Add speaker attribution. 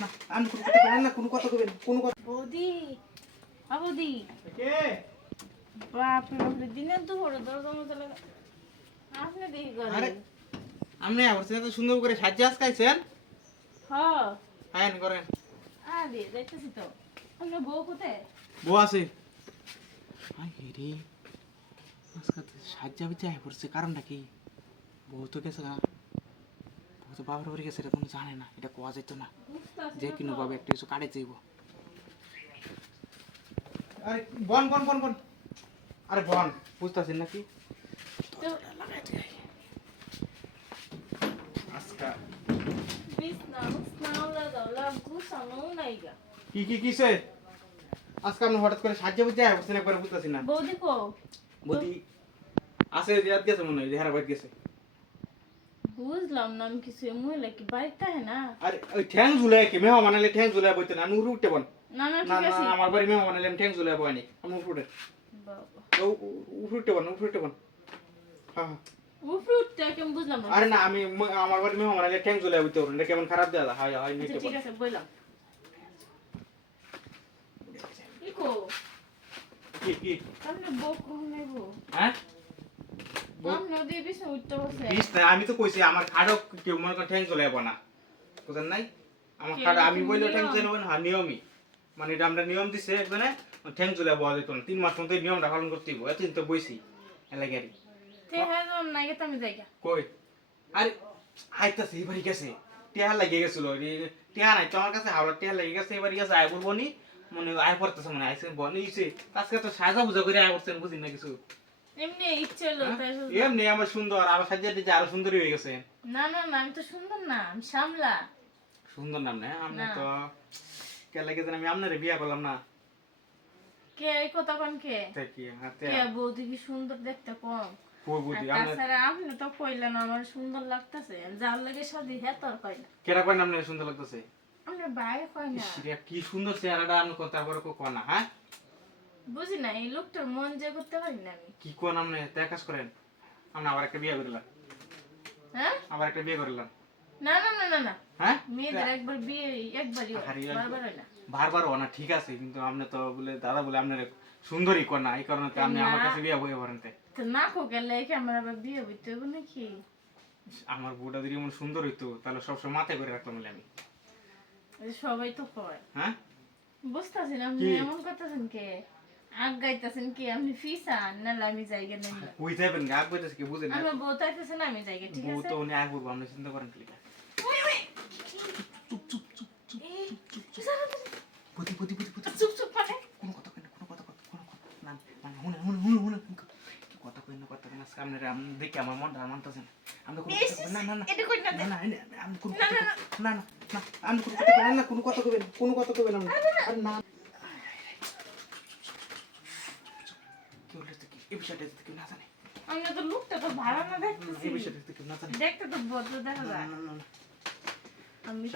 Speaker 1: না আমি কোনো কথা কবেন না কোনো কথা কবেন কোনো
Speaker 2: বৌদি দরজা মতো লাগা আপনি দেখি
Speaker 1: আরে
Speaker 2: করে
Speaker 1: আপনি আমার সাথে সুন্দর করে সাহায্য আজকাইছেন।
Speaker 2: হ।
Speaker 1: হ্যাঁ করেন।
Speaker 2: আরে দেখতেছি তো। আপনার বউ কোথায়?
Speaker 1: বউ আছে। আই রে আজকে সাহায্য বিচা পড়ছে কারণটা কি? বউ তো গেছে না তো বাবার বাড়ি গেছে এটা কোনো জানে না এটা কোয়া যেত না। যে
Speaker 2: না
Speaker 1: কিনো। পাবে একটু কিছু কাটে যাইব। আরে বন বন বন বন। আরে বন বুঝতেছেন নাকি। কি কি কিসে? আজকে আপনি হঠাৎ করে সাহায্য বুঝতে পড়ছেন একবার বুঝতেছি না।
Speaker 2: বৌদি কো
Speaker 1: বদি আছে রিয়াদ গেছে মনে হয় দেহারা বাইর গেছে।
Speaker 2: বুঝলাম না আমি কিছু মহিলা কি বাড়িতে আহে না?
Speaker 1: আরে ওই ঠ্যাং ঝুলে কি? মেহ বানালে ঠ্যাং ঝুলে বইতে না? আমি উঠে উঠতে বন
Speaker 2: না। না ঠিক আছে।
Speaker 1: আমার বাড়ি মেহ আমি ঠ্যাং ঝুলে বয়নি আমি উঠে উঠে
Speaker 2: বাবা।
Speaker 1: উঠে উঠতে বন উঠে উঠতে বন হ্যাঁ হ্যাঁ।
Speaker 2: উঠতে কেমন বুঝলাম না।
Speaker 1: আরে না আমি আমার বাড়ি মেহ বানালে ঠ্যাং ঝুলে বইতে এটা কেমন খারাপ দেওয়া হয় হয়
Speaker 2: আচ্ছা,
Speaker 1: নিতে
Speaker 2: ঠিক আছে বললাম কি কো
Speaker 1: কি? কি
Speaker 2: আপনি বউ কখন নেব?
Speaker 1: হ্যাঁ বউ-
Speaker 2: আপনি ওদের বিছনা উঠতে বসে
Speaker 1: বিষ আমি তো কইছি আমার খাড়ো কেউ মনে করেন ঠ্যাং চলে যাব না। বুঝেন নাই? আমার খাড়ো আমি বললে ঠ্যাং চলে যাব না হ্যাঁ নিয়মই। মানে এটা আমরা নিয়ম দিছে একজনে ঠ্যাং চলে যাব যেত না। তিন মাস মতো নিয়মটা পালন করতে হইব। এতদিন তো বইছি এলাকায় আর কি।
Speaker 2: তে যখন নাই গেতে আমি যাই গা।
Speaker 1: কই? আরে আইতাছে এবারই গেছে। টেহা লাগিয়ে গেছিল টেহা নাই তো আমার কাছে হাওড়া টেহা লেগে গেছে এবারই গেছে আয় বলব নি। মনে আয় পড়তেছে মনে আইসে বনি আজকে তো সাজা বুঝা করে আয় করছেন বুঝি না কিছু।
Speaker 2: এমনি ইচ্ছে হলো তাই
Speaker 1: এমনি আমার সুন্দর আরও সাজিয়ে আরও সুন্দরী হয়ে গেছে।
Speaker 2: না না না আমি তো সুন্দর না আমি
Speaker 1: সুন্দর নাম না আমি তো কে লাগে জানি আমি আপনারে বিয়া করলাম না।
Speaker 2: কে এই কথা কোন কে?
Speaker 1: কি হাতে
Speaker 2: কে বৌদি কি সুন্দর দেখতে কম? তাছাড়া আপনি তো কইলেন আমার সুন্দর লাগতেছে। যার লাগে শাদি হ্যাঁ তোর কই না
Speaker 1: কেরা নাম সুন্দর লাগতেছে?
Speaker 2: আমরা বাইরে কই না
Speaker 1: কি সুন্দর চেহারাটা আমি কথা তারপরে কো না হ্যাঁ?
Speaker 2: বুঝি না এই লোকটার মন করতে পারি না আমি।
Speaker 1: কি কোন নাম তাই কাজ করেন? আপনি আবার একটা বিয়ে করলাম
Speaker 2: হ্যাঁ?
Speaker 1: আবার একটা বিয়ে করলাম
Speaker 2: না না না না না।
Speaker 1: হ্যাঁ?
Speaker 2: মেয়েদের একবার বিয়ে একবারই বারবার হয় না।
Speaker 1: বারবার না ঠিক আছে কিন্তু আপনি তো বলে দাদা বলে আপনার সুন্দরী কন্যা এই কারণে তো আপনি আমার
Speaker 2: না।
Speaker 1: কাছে বিয়ে বয়ে করেন
Speaker 2: তো না খো গেলে কি আমার আবার বিয়ে হইতে হবে নাকি?
Speaker 1: আমার বউটা যদি এমন সুন্দর হইতো তাহলে সবসময় মাথায় করে রাখতাম আমি।
Speaker 2: সবাই তো কয়
Speaker 1: হ্যাঁ?
Speaker 2: বুঝতেছেন আপনি এমন করতেছেন কে? আগ গাইতেছেন কি আপনি ফিসান নাহলে আমি জায়গা নেই।
Speaker 1: বুঝতে যাবেন আগ বইতেছে কি? বুঝেন না
Speaker 2: আমার বউ তাইতেছেন আমি জায়গা ঠিক আছে?
Speaker 1: তো উনি আগ বলব আপনি চিন্তা করেন কি
Speaker 2: এই,
Speaker 1: পতি পতি পতি পতি
Speaker 2: চুপ চুপ মানে?
Speaker 1: কোনো কথা কই না কোনো কথা কোনো কথা না না হুনে হুনে হুনে হুনে কি কথা কই কথা কই না সামনে আমি দেখি আমার মনটা মানতেছে না আমরা কোনো কথা না না না।
Speaker 2: এটা কই না
Speaker 1: না না আমি কোনো
Speaker 2: না, না,
Speaker 1: না। না না আমি কোনো কথা না কোনো কথা কইবেন কোনো কথা কইবেন না না কি বলছিস তুই? এই বিষয়টা যদি কেউ না জানে।
Speaker 2: আমরা তো লোকটা তো ভালো না
Speaker 1: এই
Speaker 2: দেখতেছি।
Speaker 1: বিষয়টা তো কেউ না জানে।
Speaker 2: দেখতে তো বদলে দেখা যায়।
Speaker 1: না না না।
Speaker 2: আমি